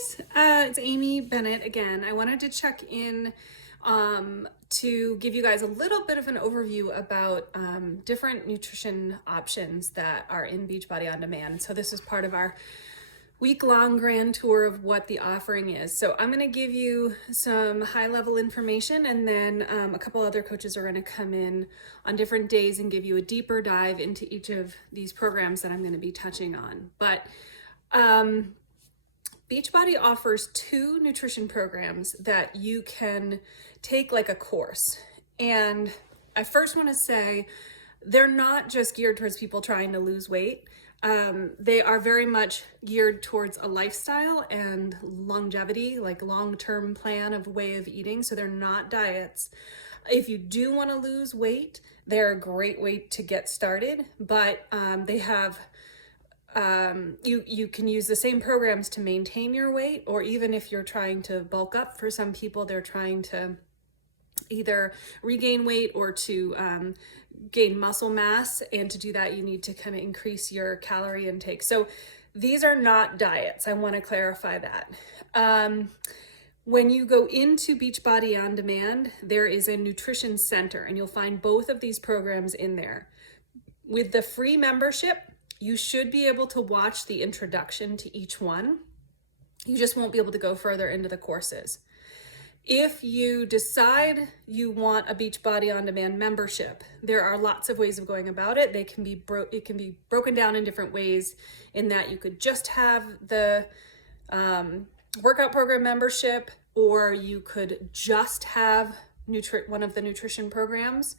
It's Amy Bennett again. I wanted to check in to give you guys a little bit of an overview about different nutrition options that are in Beachbody On Demand. So this is part of our week-long grand tour of what the offering is. So I'm going to give you some high-level information, and then a couple other coaches are going to come in on different days and give you a deeper dive into each of these programs that I'm going to be touching on. But Beachbody offers 2 nutrition programs that you can take like a course. And I first want to say they're not just geared towards people trying to lose weight. They are very much geared towards a lifestyle and longevity, like long-term plan of way of eating. So they're not diets. If you do want to lose weight, they're a great way to get started, but they have you can use the same programs to maintain your weight, or even if you're trying to bulk up. For some people, they're trying to either regain weight or to gain muscle mass, and to do that you need to kind of increase your calorie intake. So these are not diets. I want to clarify that. When you go into Beachbody On Demand, there is a nutrition center, and you'll find both of these programs in there. With the free membership, you should be able to watch the introduction to each one. You just won't be able to go further into the courses. If you decide you want a Beachbody On Demand membership, there are lots of ways of going about it. It can be broken down in different ways, in that you could just have the workout program membership, or you could just have one of the nutrition programs.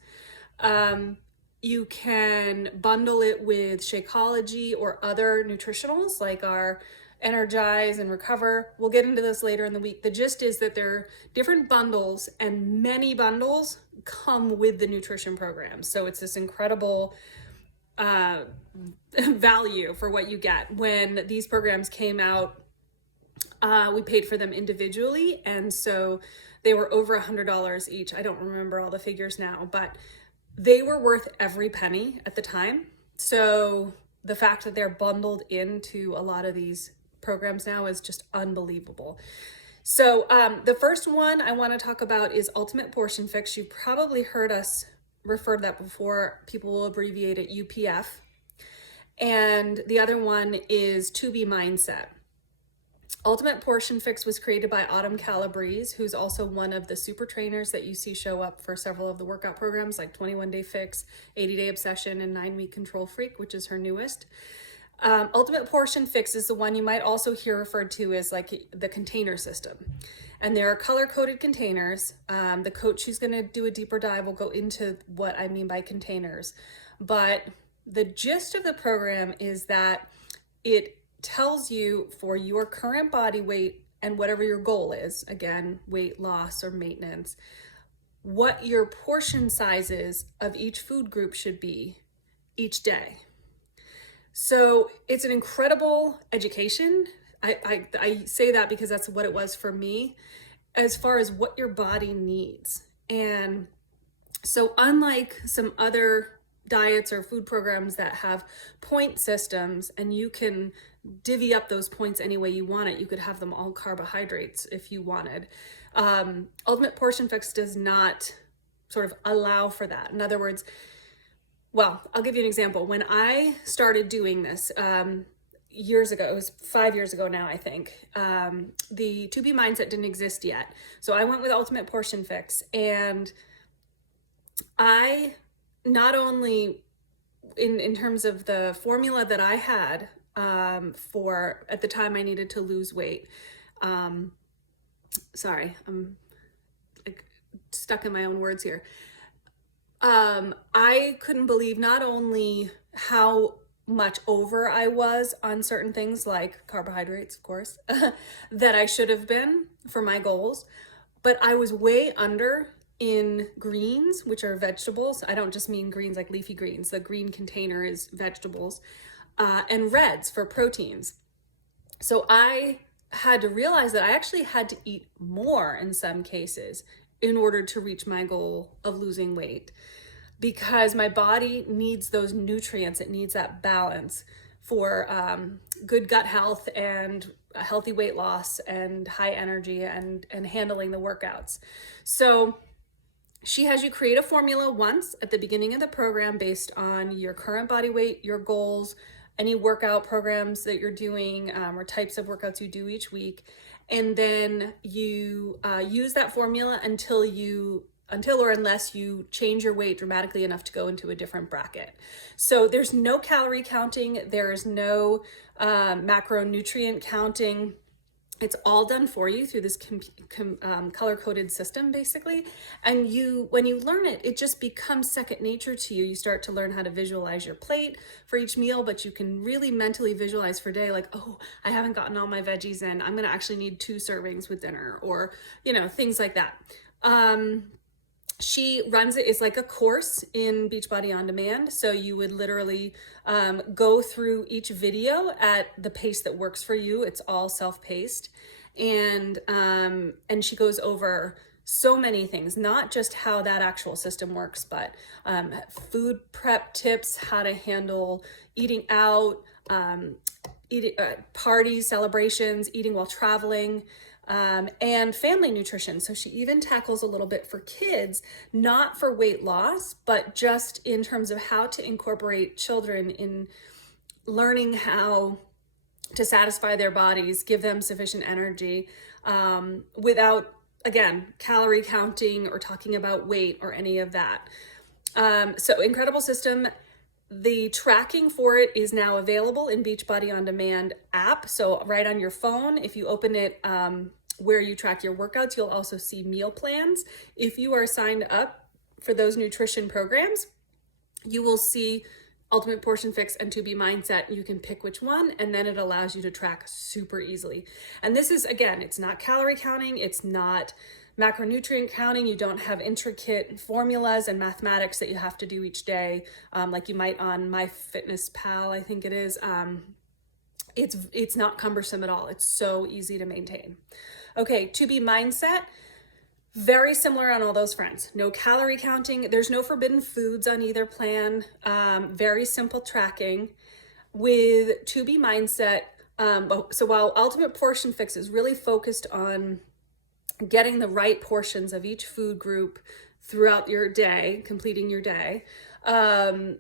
You can bundle it with Shakeology or other nutritionals like our Energize and Recover. We'll get into this later in the week. The gist is that there are different bundles, and many bundles come with the nutrition program. So it's this incredible value for what you get. When these programs came out, we paid for them individually, and so they were over $100 each. I don't remember all the figures now, but they were worth every penny at the time. So the fact that they're bundled into a lot of these programs now is just unbelievable. So the first one I want to talk about is Ultimate Portion Fix. You've probably heard us refer to that before. People will abbreviate it UPF. And the other one is 2B Mindset. Ultimate Portion Fix was created by Autumn Calabrese, who's also one of the super trainers that you see show up for several of the workout programs like 21 Day Fix, 80 Day Obsession, and 9 Week Control Freak, which is her newest. Ultimate Portion Fix is the one you might also hear referred to as like the container system. And there are color-coded containers. The coach who's going to do a deeper dive will go into what I mean by containers. But the gist of the program is that it tells you, for your current body weight and whatever your goal is, again, weight loss or maintenance, what your portion sizes of each food group should be each day. So it's an incredible education. I say that because that's what it was for me, as far as what your body needs. And so unlike some other diets or food programs that have point systems, and you can divvy up those points any way you want it, you could have them all carbohydrates if you wanted. Ultimate Portion Fix does not sort of allow for that. In other words, well, I'll give you an example. When I started doing this years ago, it was 5 years ago now, I think, the 2B Mindset didn't exist yet. So I went with Ultimate Portion Fix, and I not only in terms of the formula that I had for, at the time I needed to lose weight. Sorry, I'm like stuck in my own words here. I couldn't believe not only how much over I was on certain things like carbohydrates, of course, that I should have been for my goals, but I was way under in greens, which are vegetables. I don't just mean greens like leafy greens. The green container is vegetables, and reds for proteins. So I had to realize that I actually had to eat more in some cases in order to reach my goal of losing weight, because my body needs those nutrients. It needs that balance for good gut health and a healthy weight loss and high energy and handling the workouts. So she has you create a formula once at the beginning of the program based on your current body weight, your goals, any workout programs that you're doing, or types of workouts you do each week. And then you use that formula until or unless you change your weight dramatically enough to go into a different bracket. So there's no calorie counting, there's no macronutrient counting. It's all done for you through this color-coded system, basically. And when you learn it, it just becomes second nature to you. You start to learn how to visualize your plate for each meal, but you can really mentally visualize for a day, like, oh, I haven't gotten all my veggies in. I'm gonna actually need 2 servings with dinner, or, things like that. She runs it, it's like a course in Beachbody On Demand. So you would literally go through each video at the pace that works for you. It's all self-paced. And she goes over so many things, not just how that actual system works, but food prep tips, how to handle eating out, parties, celebrations, eating while traveling, and family nutrition. So she even tackles a little bit for kids, not for weight loss, but just in terms of how to incorporate children in learning how to satisfy their bodies, give them sufficient energy, without, again, calorie counting or talking about weight or any of that. So incredible system. The tracking for it is now available in Beachbody On Demand app. So right on your phone, if you open it, where you track your workouts, you'll also see meal plans. If you are signed up for those nutrition programs, you will see Ultimate Portion Fix and 2B Mindset. You can pick which one, and then it allows you to track super easily. And this is, again, it's not calorie counting, it's not macronutrient counting. You don't have intricate formulas and mathematics that you have to do each day, like you might on MyFitnessPal, I think it is. It's not cumbersome at all. It's so easy to maintain. Okay, 2B Mindset, very similar on all those fronts. No calorie counting. There's no forbidden foods on either plan. Very simple tracking. With 2B Mindset, so while Ultimate Portion Fix is really focused on getting the right portions of each food group throughout your day, completing your day, 2B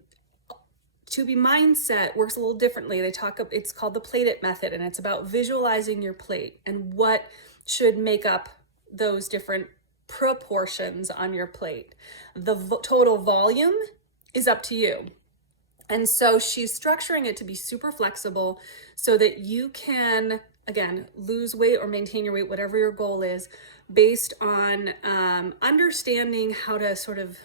Mindset works a little differently. It's called the Plate It method, and it's about visualizing your plate and what should make up those different proportions on your plate. The total volume is up to you. And so she's structuring it to be super flexible so that you can, again, lose weight or maintain your weight, whatever your goal is, based on understanding how to sort of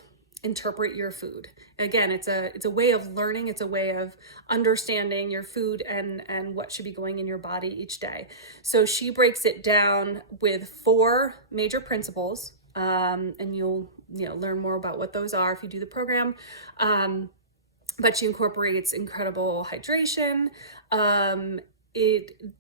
interpret your food. Again, it's a way of learning. It's a way of understanding your food and what should be going in your body each day. So she breaks it down with 4 major principles, and you'll learn more about what those are if you do the program. But she incorporates incredible hydration.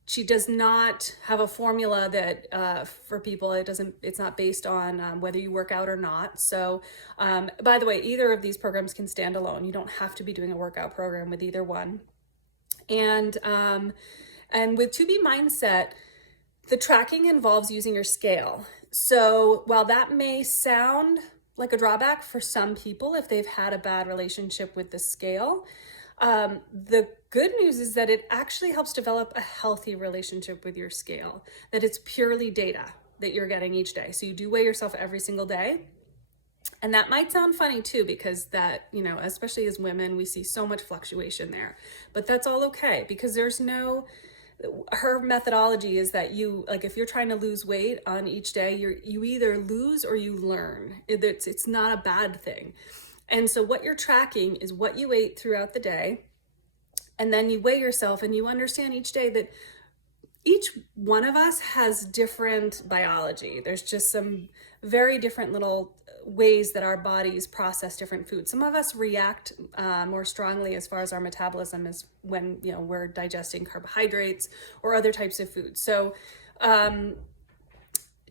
She does not have a formula that for people, it's not based on whether you work out or not. So by the way, either of these programs can stand alone. You don't have to be doing a workout program with either one. And with 2B Mindset, the tracking involves using your scale. So while that may sound like a drawback for some people if they've had a bad relationship with the scale, the good news is that it actually helps develop a healthy relationship with your scale, that it's purely data that you're getting each day. So you do weigh yourself every single day. And that might sound funny too, because that, especially as women, we see so much fluctuation there, but that's all okay, because her methodology is that if you're trying to lose weight on each day, you either lose or you learn. It's not a bad thing. And so what you're tracking is what you ate throughout the day. And then you weigh yourself and you understand each day that each one of us has different biology. There's just some very different little ways that our bodies process different foods. Some of us react more strongly as far as our metabolism is when we're digesting carbohydrates or other types of foods. So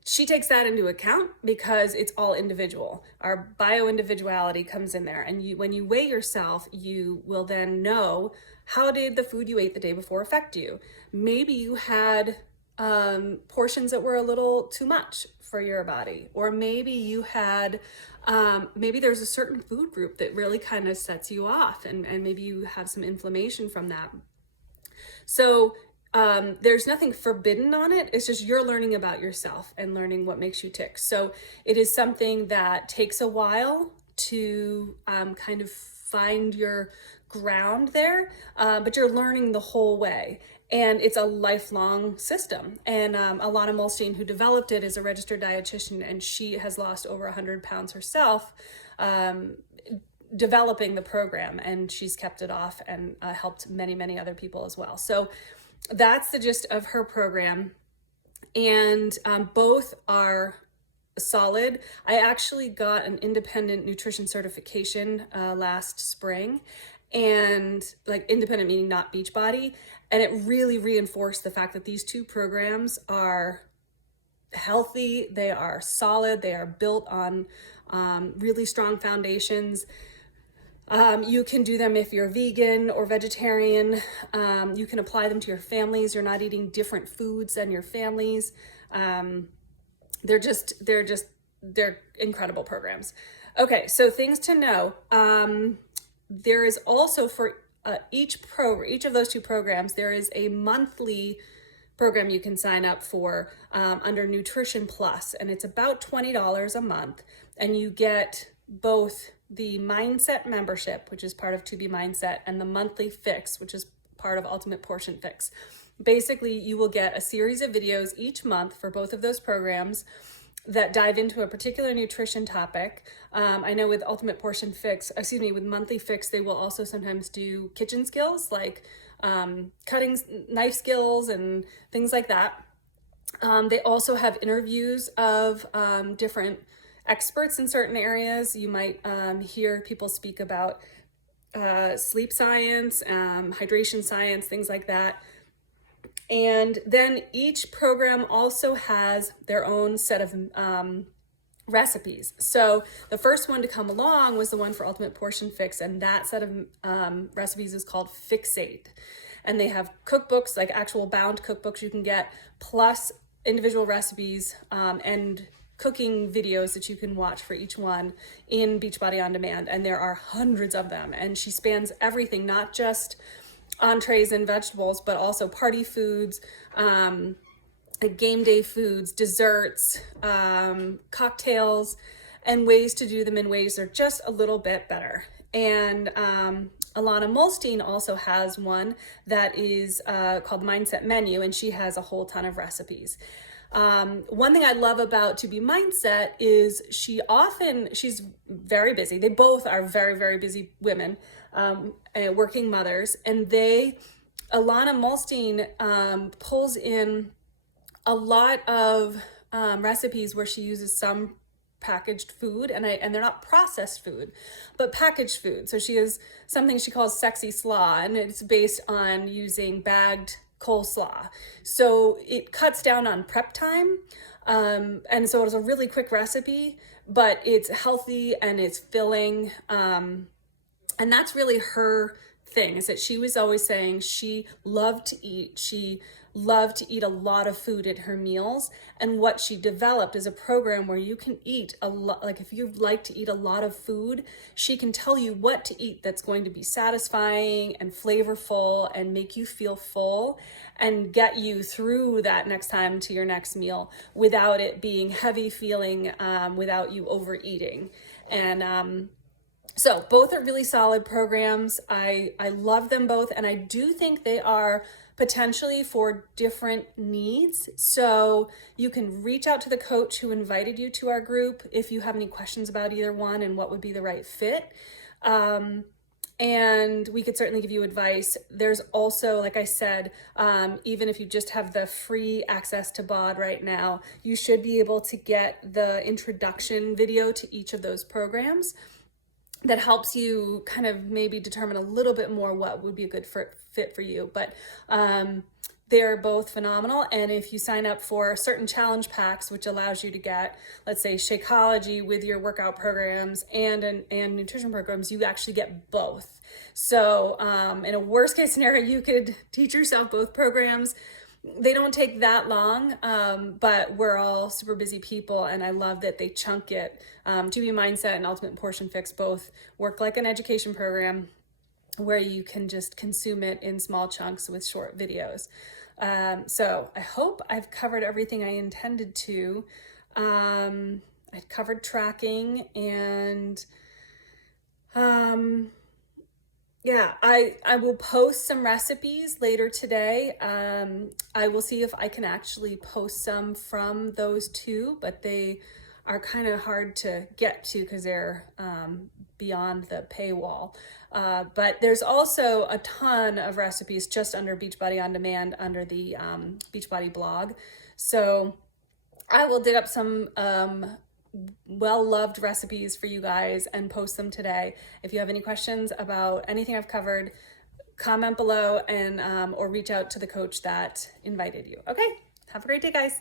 she takes that into account because it's all individual. Our bio-individuality comes in there. And when you weigh yourself, you will then know how did the food you ate the day before affect you? Maybe you had portions that were a little too much for your body, or maybe you had maybe there's a certain food group that really kind of sets you off, and maybe you have some inflammation from that. So there's nothing forbidden on it. It's just you're learning about yourself and learning what makes you tick. So it is something that takes a while to kind of find your ground there, but you're learning the whole way. And it's a lifelong system. And Alana Molstein, who developed it, is a registered dietitian, and she has lost over 100 pounds herself developing the program, and she's kept it off and helped many, many other people as well. So that's the gist of her program. And both are solid. I actually got an independent nutrition certification last spring, and like independent meaning not Beachbody, and it really reinforced the fact that these two programs are healthy, they are solid, they are built on really strong foundations. You can do them if you're vegan or vegetarian. You can apply them to your families. You're not eating different foods than your families. They're incredible programs. Okay, so things to know. There is also for each of those two programs, there is a monthly program you can sign up for under Nutrition Plus, and it's about $20 a month, and you get both the Mindset membership, which is part of To Be Mindset, and the monthly fix, which is part of Ultimate Portion Fix. Basically, you will get a series of videos each month for both of those programs that dive into a particular nutrition topic. I know with Ultimate Portion Fix, with Monthly Fix, they will also sometimes do kitchen skills like cutting knife skills and things like that. They also have interviews of different experts in certain areas. You might hear people speak about sleep science, hydration science, things like that. And then each program also has their own set of recipes. So the first one to come along was the one for Ultimate Portion Fix, and that set of recipes is called Fixate. And they have cookbooks, like actual bound cookbooks you can get, plus individual recipes and cooking videos that you can watch for each one in Beachbody On Demand. And there are hundreds of them. And she spans everything, not just entrees and vegetables, but also party foods, like game day foods, desserts, cocktails, and ways to do them in ways that are just a little bit better. And Alana Molstein also has one that is called Mindset Menu, and she has a whole ton of recipes. One thing I love about To Be Mindset is she's very busy. They both are very, very busy women, working mothers, and Alana Molstein pulls in a lot of recipes where she uses some packaged food, and they're not processed food, but packaged food. So she has something she calls sexy slaw, and it's based on using bagged coleslaw. So it cuts down on prep time. And so it's a really quick recipe, but it's healthy and it's filling. And that's really her thing, is that she was always saying she loved to eat. She loved to eat a lot of food at her meals. And what she developed is a program where you can eat a lot. Like if you like to eat a lot of food, she can tell you what to eat that's going to be satisfying and flavorful and make you feel full and get you through that next time to your next meal without it being heavy feeling, without you overeating. And so both are really solid programs. I love them both, and I do think they are potentially for different needs. So you can reach out to the coach who invited you to our group if you have any questions about either one and what would be the right fit. And we could certainly give you advice. There's also, like I said, even if you just have the free access to BOD right now, you should be able to get the introduction video to each of those programs that helps you kind of maybe determine a little bit more what would be a good fit for you. But They're both phenomenal. And if you sign up for certain challenge packs, which allows you to get, let's say, Shakeology with your workout programs and nutrition programs, you actually get both. So in a worst case scenario, you could teach yourself both programs. They don't take that long, but we're all super busy people, and I love that they chunk it. GB Mindset and Ultimate Portion Fix both work like an education program where you can just consume it in small chunks with short videos. So I hope I've covered everything I intended to. I covered tracking and yeah, I will post some recipes later today. I will see if I can actually post some from those two, but they are kind of hard to get to because they're beyond the paywall. But there's also a ton of recipes just under Beachbody On Demand under the Beachbody blog. So I will dig up some well-loved recipes for you guys and post them today. If you have any questions about anything I've covered, comment below and or reach out to the coach that invited you. Okay, have a great day, guys.